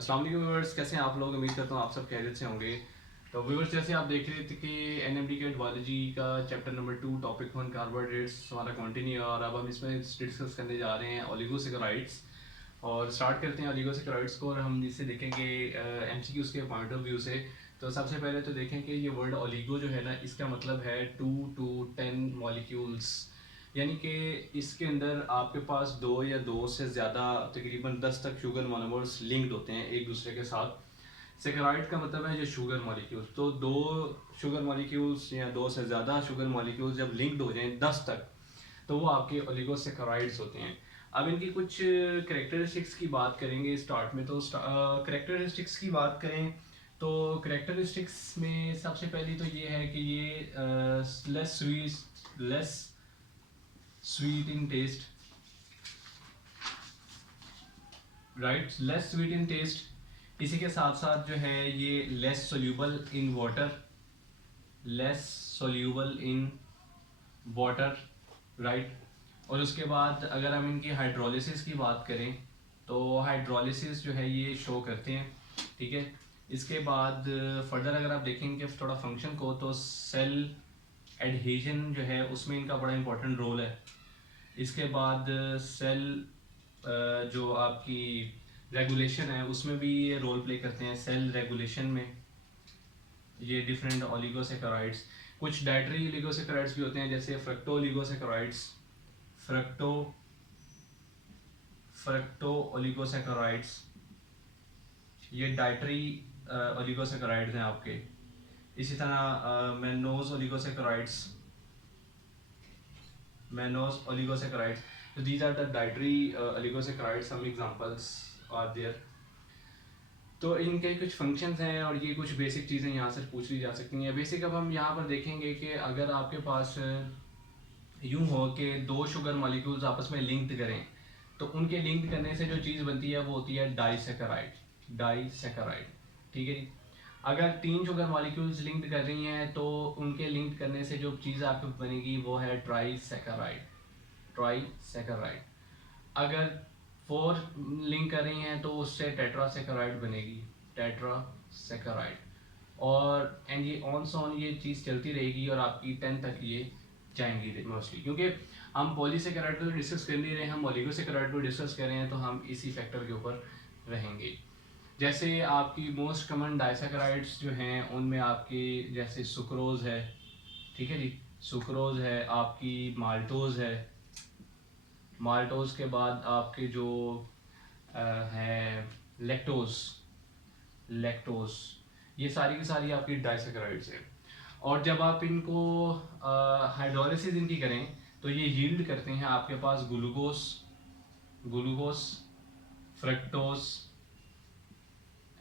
अस्सलाम वालेकुम व्यूअर्स, कैसे हैं आप लोग। उम्मीद करता हूँ आप सब खैरियत से होंगे। तो व्यूअर्स, जैसे आप देख रहे थे कि एनएमडी के बायोलॉजी का चैप्टर नंबर 2 टॉपिक 1 कार्बोहाइड्रेट्स हमारा कंटिन्यू है और अब हम इसमें डिस्कस करने जा रहे हैं ओलिगोसैकेराइड्स। और स्टार्ट करते हैं ओलिगोसैकेराइड्स को और हम इसे देखेंगे एमसीक्यूज के पॉइंट ऑफ व्यू से। तो सबसे पहले तो देखें कि ये वर्ड ओलिगो जो है ना, इसका मतलब है 2 to 10 मॉलिक्यूल्स, यानी कि इसके अंदर आपके पास दो या दो से ज़्यादा तकरीबन 10 तक शुगर मोनोमर्स लिंक्ड होते हैं एक दूसरे के साथ। सेकेराइड का मतलब है जो शुगर मॉलिक्यूल्स, तो दो शुगर मॉलिक्यूल्स या दो से ज़्यादा शुगर मॉलिक्यूल्स जब लिंक्ड हो जाएं 10 तक, तो वो आपके ओलिगोसेकेराइड्स होते हैं। अब इनकी कुछ करेक्टरिस्टिक्स की बात करेंगे स्टार्ट में। तो करेक्टरिस्टिक्स की बात करें तो करेक्टरिस्टिक्स में सबसे पहली तो ये है कि ये less sweet in taste, right, less sweet in taste. इसी के साथ साथ जो है ये less soluble in water, less soluble in water, right. और उसके बाद अगर हम इनकी हाइड्रोलिसिस की बात करें तो हाइड्रोलिसिस जो है ये शो करते हैं, ठीक है। इसके बाद फर्दर अगर आप देखेंगे थोड़ा फंक्शन को, तो सेल एडहेजन जो है उसमें इनका बड़ा इंपॉर्टेंट रोल है। इसके बाद सेल जो आपकी रेगुलेशन है उसमें भी ये रोल प्ले करते हैं, सेल रेगुलेशन में ये डिफरेंट ओलिगोसेकेराइड्स। कुछ डाइटरी ओलिगोसेकेराइड्स भी होते हैं जैसे fructo oligosaccharides, fructo fructo oligosaccharides, ये डाइटरी ओलिगोसेकेराइड्स हैं आपके। इसी तरह mannose oligosaccharides, mannose oligosaccharides. So these are the dietary oligosaccharides, some examples are there। तो इनके कुछ फंक्शंस हैं और ये कुछ बेसिक चीज़ें यहाँ से पूछ ली जा सकती हैं। बेसिक अब हम यहाँ पर देखेंगे कि अगर आपके पास यूँ हो कि दो शुगर मॉलिक्यूल्स आपस में लिंक्ड करें, तो उनके लिंक करने से जो चीज़ बनती है वो होती है डाइसैकेराइड, डाइसैकेराइड, ठीक है जी। अगर तीन शुगर मॉलिक्यूल्स लिंक्ड कर रही हैं तो उनके लिंक करने से जो चीज़ आपको बनेगी वो है ट्राइसैकेराइड, ट्राइसैकेराइड। अगर फोर लिंक कर रही हैं तो उससे टेट्रासैकेराइड बनेगी, टेट्रासैकेराइड। और एंड ये ऑन सॉन ये चीज़ चलती रहेगी और आपकी 10 तक ये जाएंगी मोस्टली, क्योंकि हम पॉलीसैकेराइड को डिस्कस कर नहीं रहे, हम ओलिगोसैकेराइड को डिस्कस कर रहे हैं, तो हम इसी फैक्टर के ऊपर रहेंगे। जैसे आपकी मोस्ट कॉमन डाइसैकेराइड्स जो हैं उनमें आपके जैसे सुक्रोज है, ठीक है जी, सुक्रोज है, आपकी माल्टोज है, माल्टोज के बाद आपके जो है लैक्टोज, लैक्टोज, ये सारी की सारी आपकी डाइसैकेराइड्स हैं। और जब आप इनको हाइड्रोलिसिस इनकी करें तो ये यील्ड करते हैं आपके पास glucose, glucose, fructose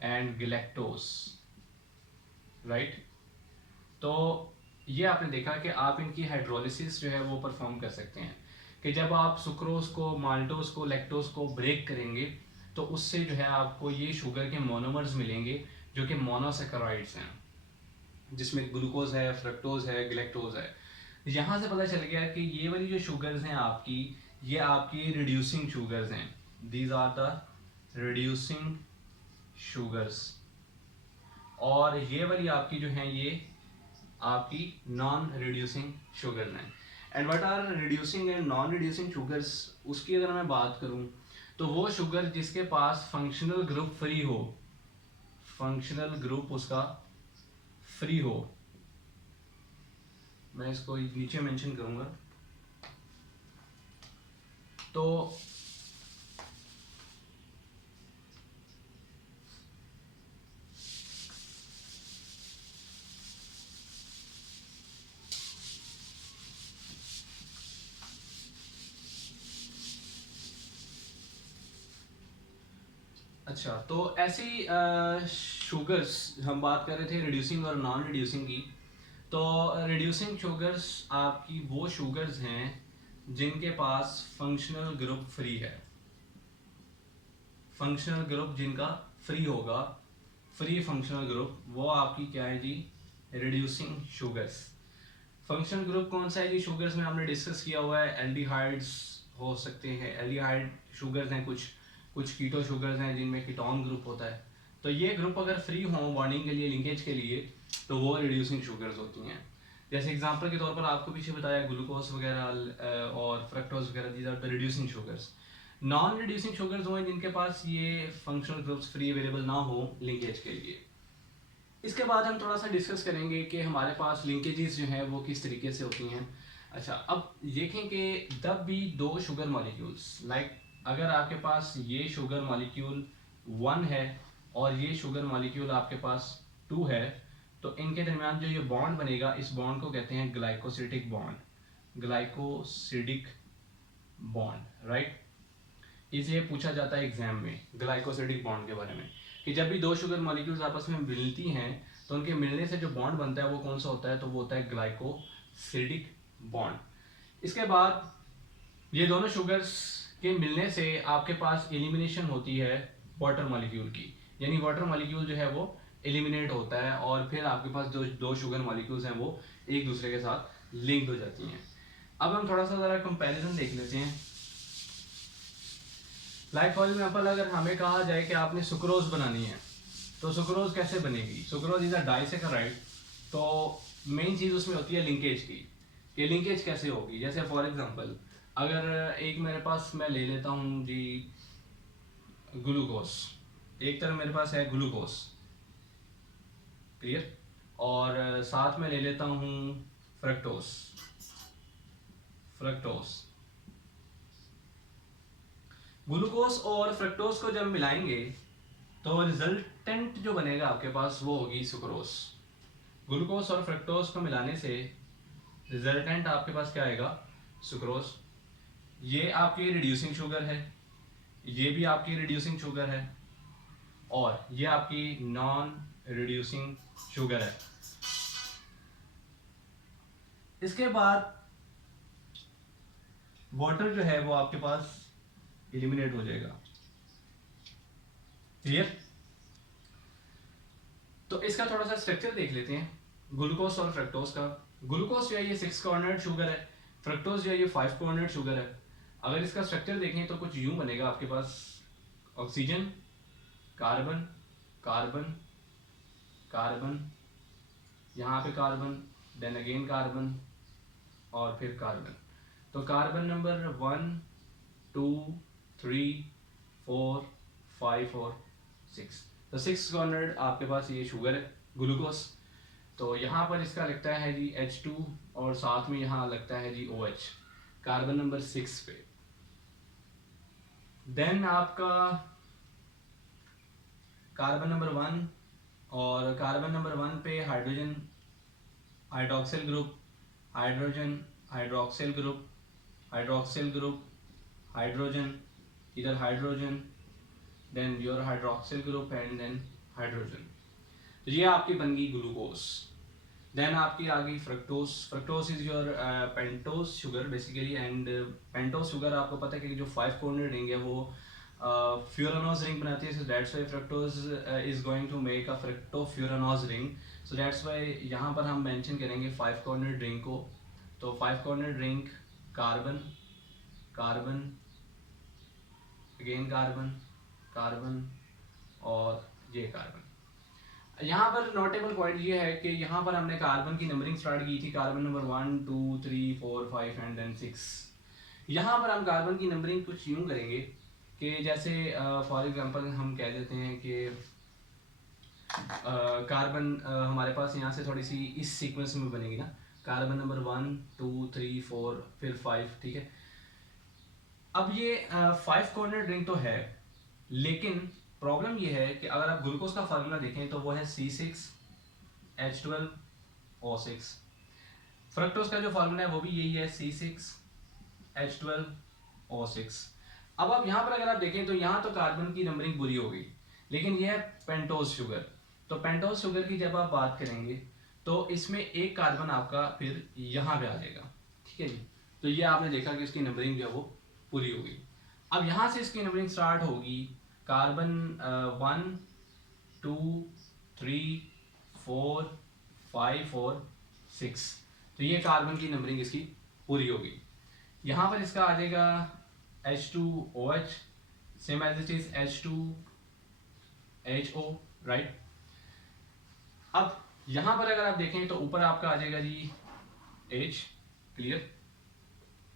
and galactose, right. तो ये आपने देखा कि आप इनकी हाइड्रोलिसिस जो है वो परफॉर्म कर सकते हैं कि जब आप सुक्रोज को, माल्टोज को, लैक्टोज को ब्रेक करेंगे तो उससे जो है आपको ये शुगर के मोनोमर्स मिलेंगे जो कि मोनोसैकेराइड्स हैं, जिसमें ग्लूकोज है, फ्रक्टोज है, गैलेक्टोज है। यहाँ से पता चल गया कि ये वाली जो शुगर्स हैं आपकी, ये आपकी रिड्यूसिंग शुगर्स हैं। These are the reducing sugars. और ये वाली आपकी जो हैं ये आपकी नॉन रिड्यूसिंग शुगर हैं। And what are reducing and non reducing sugars, उसकी अगर मैं बात करूं तो वो शुगर जिसके पास फंक्शनल ग्रुप फ्री हो, फंक्शनल ग्रुप उसका फ्री हो, मैं इसको नीचे मेंशन करूंगा। तो अच्छा, तो ऐसी शुगर्स हम बात कर रहे थे रिड्यूसिंग और नॉन रिड्यूसिंग की। तो रिड्यूसिंग शुगर्स आपकी वो शुगर्स हैं जिनके पास फंक्शनल ग्रुप फ्री है, फंक्शनल ग्रुप जिनका फ्री होगा, फ्री फंक्शनल ग्रुप, वो आपकी क्या है जी, रिड्यूसिंग शुगर्स। फंक्शनल ग्रुप कौन सा है जी शुगर्स में, हमने डिस्कस किया हुआ है। एल्डिहाइड्स हो सकते हैं, एल्डिहाइड शुगर्स हैं, कुछ कुछ कीटो शुगर्स हैं जिनमें कीटोन ग्रुप होता है, तो ये ग्रुप अगर फ्री हों बॉन्डिंग के लिए, लिंकेज के लिए, तो वो रिड्यूसिंग शुगर्स होती हैं। जैसे एग्जांपल के तौर पर आपको पीछे बताया ग्लूकोज वगैरह और फ्रक्टोज वगैरह, these are the reducing sugars. Non reducing sugars वो हैं जिनके पास ये फंक्शनल ग्रुप्स फ्री अवेलेबल ना हो लिंकेज के लिए। इसके बाद हम थोड़ा सा डिस्कस करेंगे कि हमारे पास लिंकेजेस जो हैं वो किस तरीके से होती हैं। अच्छा, अब देखें कि जब भी दो शुगर मॉलिक्यूल्स, लाइक अगर आपके पास ये शुगर मॉलिक्यूल 1 है और ये शुगर मॉलिक्यूल आपके पास 2 है, तो इनके दरमियान जो ये बॉन्ड बनेगा, इस बॉन्ड को कहते हैं glycosidic bond. Glycosidic bond, right. इसे पूछा जाता है एग्जाम में ग्लाइकोसिडिक बॉन्ड के बारे में, कि जब भी दो शुगर मॉलिक्यूल्स आपस में मिलती हैं तो उनके मिलने से जो बॉन्ड बनता है वो कौन सा होता है, तो वो होता है ग्लाइकोसिडिक बॉन्ड। इसके बाद ये दोनों शुगर्स के मिलने से आपके पास एलिमिनेशन होती है वाटर मॉलिक्यूल की, यानी वाटर मॉलिक्यूल जो है वो एलिमिनेट होता है और फिर आपके पास जो दो शुगर मॉलिक्यूल्स हैं वो एक दूसरे के साथ लिंक्ड हो जाती हैं। अब हम थोड़ा सा ज़रा कंपैरिजन देख लेते हैं। लाइक फॉर एग्जाम्पल, अगर हमें कहा जाए कि आपने सुक्रोज बनानी है, तो सुक्रोज कैसे बनेगी? Sucrose is a disaccharide. तो मेन चीज़ उसमें होती है लिंकेज की, कि लिंकेज कैसे होगी। जैसे फॉर एग्जांपल, अगर एक मेरे पास मैं ले लेता हूँ जी ग्लूकोस, एक तरफ मेरे पास है ग्लूकोस, क्लियर, और साथ में ले लेता हूँ फ्रक्टोस। फ्रक्टोस, ग्लूकोस और फ्रक्टोस को जब मिलाएंगे तो रिजल्टेंट जो बनेगा आपके पास वो होगी सुक्रोस। ग्लूकोस और फ्रक्टोस को मिलाने से रिजल्टेंट आपके पास क्या आएगा? सुक्रोस। ये आपकी रिड्यूसिंग शुगर है, ये भी आपकी रिड्यूसिंग शुगर है, और ये आपकी नॉन रिड्यूसिंग शुगर है। इसके बाद वाटर जो है वो आपके पास एलिमिनेट हो जाएगा, क्लियर। तो इसका थोड़ा सा स्ट्रक्चर देख लेते हैं ग्लूकोस और फ्रक्टोस का। ग्लूकोस जो है ये 6 कॉर्नर्ड शुगर है, फ्रक्टोस जो है ये 5 कॉर्नर्ड शुगर है। अगर इसका स्ट्रक्चर देखें तो कुछ यूं बनेगा, आपके पास ऑक्सीजन, कार्बन, कार्बन, कार्बन, यहाँ पे कार्बन, देन अगेन कार्बन, और फिर कार्बन। तो कार्बन नंबर 1, 2, 3, 4, 5 और 6। तो 6 कॉर्नर्ड आपके पास ये शुगर है ग्लूकोस। तो यहाँ पर इसका लगता है जी H2, और साथ में यहाँ लगता है जी OH, कार्बन नंबर 6 पे। देन आपका कार्बन नंबर 1, और कार्बन नंबर 1 पे hydrogen, hydroxyl group, hydrogen, hydroxyl group, hydroxyl group, hydrogen, इधर hydrogen, then your hydroxyl group and then hydrogen. तो ये आपकी बन गई ग्लूकोस। देन आपकी आ गई fructose. Fructose is your pentose sugar basically, and pentose sugar आपको पता है कि जो 5 कॉर्नर रिंग है वो फ्यूरानोज रिंग बनाती है। So that's why fructose is going to make a fructofuranose ring. So that's why यहाँ पर हम मेंशन करेंगे 5 कॉर्नर रिंग को। तो 5 corner ring, carbon, carbon, again carbon, carbon, और ये कार्बन। यहाँ पर नोटेबल पॉइंट ये है कि यहाँ पर हमने कार्बन की नंबरिंग स्टार्ट की थी, कार्बन नंबर 1, 2, 3, 4, 5 एंड देन 6। यहाँ पर हम कार्बन की नंबरिंग कुछ यूँ करेंगे कि जैसे फॉर एग्जांपल हम कह देते हैं कि कार्बन हमारे पास यहाँ से थोड़ी सी इस सीक्वेंस में बनेगी ना, कार्बन नंबर 1, 2, 3, 4 फिर 5, ठीक है। अब ये 5 कॉर्नर रिंग तो है, लेकिन प्रॉब्लम ये है कि अगर आप ग्लूकोज का फार्मूला देखें तो वो है C6H12O6। फ्रक्टोज का जो फार्मूला है वो भी यही है C6H12O6। अब आप यहाँ पर अगर आप देखें तो यहाँ तो कार्बन की नंबरिंग बुरी हो गई, लेकिन ये है पेंटोज शुगर। तो पेंटोज शुगर की जब आप बात करेंगे तो इसमें एक कार्बन आपका फिर यहाँ पे आ जाएगा, ठीक है जी। तो ये आपने देखा कि इसकी नंबरिंग जो है वो पूरी हो गई। अब यहाँ से इसकी नंबरिंग स्टार्ट होगी, कार्बन 1, 2, 3, 4, 5 और 6। तो ये कार्बन की नंबरिंग इसकी पूरी होगी। यहाँ पर इसका आ जाएगा H2OH, same as it is H2HO, right. अब यहाँ पर अगर आप देखें तो ऊपर आपका आ जाएगा जी H, क्लियर,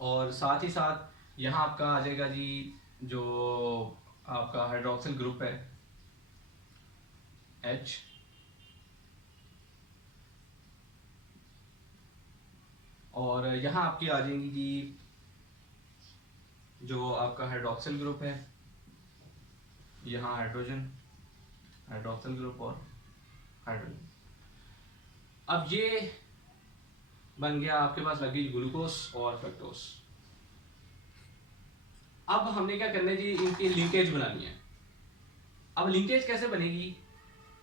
और साथ ही साथ यहाँ आपका आ जाएगा जी जो आपका हाइड्रोक्सिल ग्रुप है H, और यहाँ आपकी आ जाएंगी जी जो आपका हाइड्रोक्सिल ग्रुप है, यहाँ हाइड्रोजन, हाइड्रोक्सिल ग्रुप और हाइड्रोजन। अब ये बन गया आपके पास लगी ग्लूकोज और फ्रक्टोज। अब हमने क्या करना है जी, इनकी लिंकेज बनानी है। अब लिंकेज कैसे बनेगी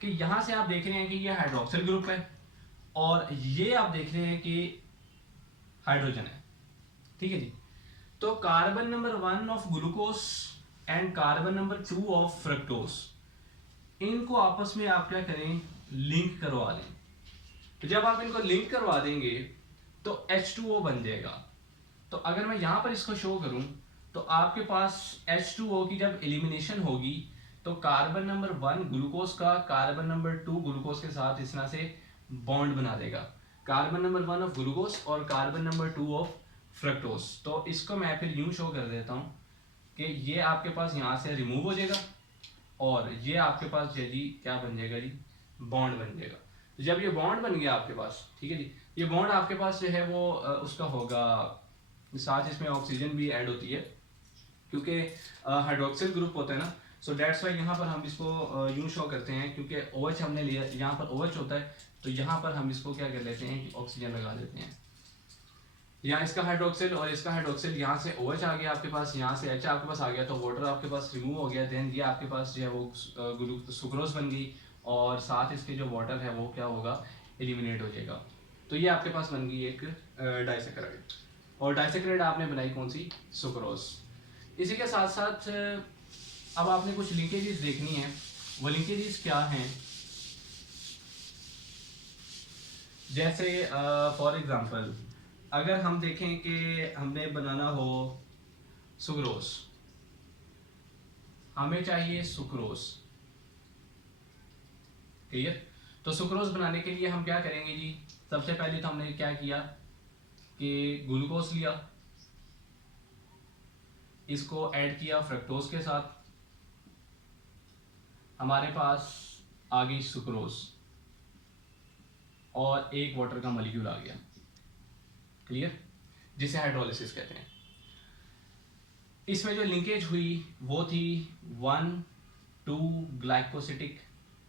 कि यहां से आप देख रहे हैं कि ये हाइड्रोक्सिल ग्रुप है और ये आप देख रहे हैं कि हाइड्रोजन है, ठीक है जी। तो carbon number 1 of glucose and carbon number 2 of fructose, इनको आपस में आप क्या करें, लिंक करवा दें। तो जब आप इनको लिंक करवा देंगे तो H2O बन जाएगा। तो अगर मैं यहां पर इसको शो करूं तो आपके पास H2O की जब एलिमिनेशन होगी तो कार्बन नंबर 1 ग्लूकोज का कार्बन नंबर 2 ग्लूकोज के साथ इस तरह से बॉन्ड बना देगा, कार्बन नंबर 1 ऑफ ग्लूकोज और कार्बन नंबर 2 ऑफ फ्रक्टोज। तो इसको मैं फिर यूं शो कर देता हूं कि ये आपके पास यहां से रिमूव हो जाएगा और ये आपके पास जी क्या बन जाएगा जी, बॉन्ड बन जाएगा। तो जब ये बॉन्ड बन गया आपके पास, ठीक है जी, ये बॉन्ड आपके पास जो है वो उसका होगा, साथ इसमें ऑक्सीजन भी ऐड होती है क्योंकि हाइड्रोक्सिल ग्रुप होता है ना। सो डेट्स वाई यहाँ पर हम इसको यूं शो करते हैं क्योंकि OH हमने लिया, यहाँ पर OH होता है तो यहाँ पर हम इसको क्या कर लेते हैं कि ऑक्सीजन लगा देते हैं। यहाँ इसका हाइड्रोक्सिल और इसका हाइड्रोक्सिल, यहाँ से OH आ गया आपके पास, यहाँ से H आपके पास आ गया, तो वाटर आपके पास रिमूव हो गया। देन ये आपके पास जो है वो सुक्रोज बन गई और साथ इसके जो वाटर है वो क्या होगा, एलिमिनेट हो जाएगा। तो ये आपके पास बन गई एक डाइसेक्राइड, और डाइसेक्राइड आपने बनाई कौन सी, सुक्रोज। इसी के साथ साथ अब आपने कुछ लिंकेजेस देखनी है। वो लिंकेजेस क्या हैं, जैसे फॉर एग्जांपल अगर हम देखें कि हमने बनाना हो सुक्रोज, हमें चाहिए सुक्रोज, क्लियर। तो सुक्रोज बनाने के लिए हम क्या करेंगे जी, सबसे पहले तो हमने क्या किया कि ग्लूकोज लिया, इसको ऐड किया फ्रक्टोज के साथ, हमारे पास आ गई सुक्रोज और एक वाटर का मॉलिक्यूल आ गया, क्लियर, जिसे हाइड्रोलिसिस कहते हैं। इसमें जो लिंकेज हुई वो थी 1,2 ग्लाइकोसिडिक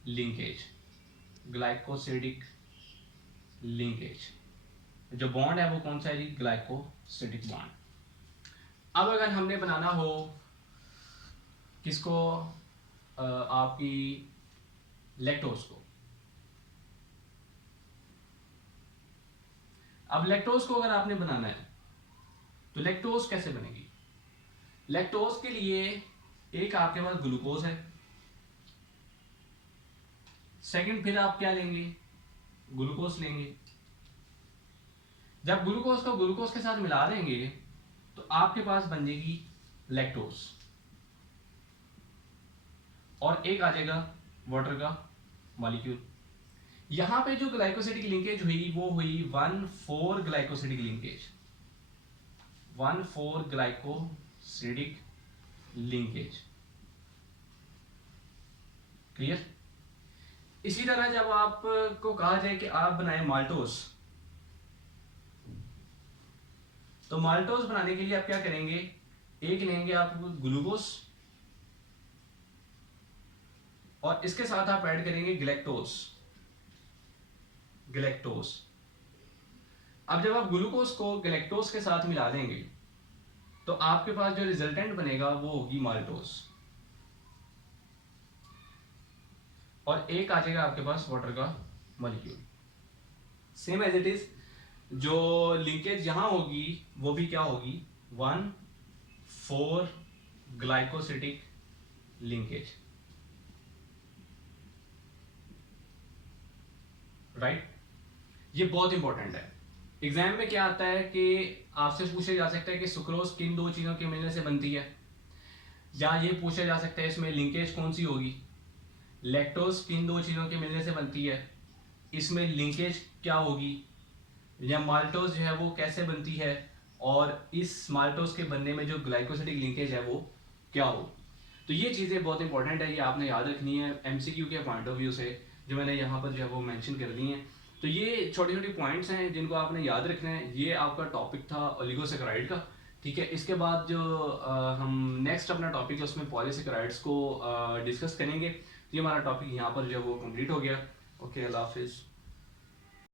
लिंकेज, ग्लाइकोसिडिक लिंकेज। जो बॉन्ड है वो कौन सा है जी, ग्लाइकोसिडिक बॉन्ड। अब अगर हमने बनाना हो किसको, आपकी लैक्टोज को, अब लैक्टोज को अगर आपने बनाना है तो लैक्टोज कैसे बनेगी। लैक्टोज के लिए एक आपके पास ग्लूकोज है, सेकंड फिर आप क्या लेंगे, ग्लूकोज लेंगे। जब ग्लूकोज को ग्लूकोज के साथ मिला देंगे तो आपके पास बन जाएगी लैक्टोज और एक आ जाएगा वाटर का मॉलिक्यूल। यहां पे जो ग्लाइकोसिडिक लिंकेज हुई वो हुई 1,4 glycosidic linkage, 1,4 glycosidic linkage, clear. इसी तरह जब आपको कहा जाए कि आप बनाएं माल्टोस, तो माल्टोस बनाने के लिए आप क्या करेंगे, एक लेंगे आप ग्लूकोज और इसके साथ आप ऐड करेंगे ग्लैक्टोज, ग्लैक्टोज। अब जब आप ग्लूकोज को ग्लैक्टोज के साथ मिला देंगे तो आपके पास जो रिजल्टेंट बनेगा वो होगी माल्टोज और एक आ जाएगा आपके पास वाटर का molecule. Same as it is जो लिंकेज यहां होगी वो भी क्या होगी, 1,4 ग्लाइकोसिडिक लिंकेज, राइट। ये बहुत इंपॉर्टेंट है। एग्जाम में क्या आता है कि आपसे पूछा जा सकता है कि सुक्रोज किन दो चीजों के मिलने से बनती है, या ये पूछा जा सकता है इसमें लिंकेज कौन सी होगी, लैक्टोज किन दो चीज़ों के मिलने से बनती है, इसमें लिंकेज क्या होगी, या माल्टोज जो है वो कैसे बनती है, और इस माल्टोज के बनने में जो ग्लाइकोसिडिक लिंकेज है वो क्या हो। तो ये चीज़ें बहुत इंपॉर्टेंट है, ये आपने याद रखनी है एमसीक्यू के पॉइंट ऑफ व्यू से, जो मैंने यहाँ पर जो है वो मेंशन कर दी हैं। तो ये छोटी छोटी पॉइंट्स हैं जिनको आपने याद रखना है। ये आपका टॉपिक था ओलिगोसेकेराइड का, ठीक है। इसके बाद जो हम नेक्स्ट अपना टॉपिक है उसमें पॉलीसेकेराइड्स को डिस्कस करेंगे। तो ये हमारा टॉपिक यहाँ पर जो है वो कंप्लीट हो गया। ओके, अल्लाह हाफिज़।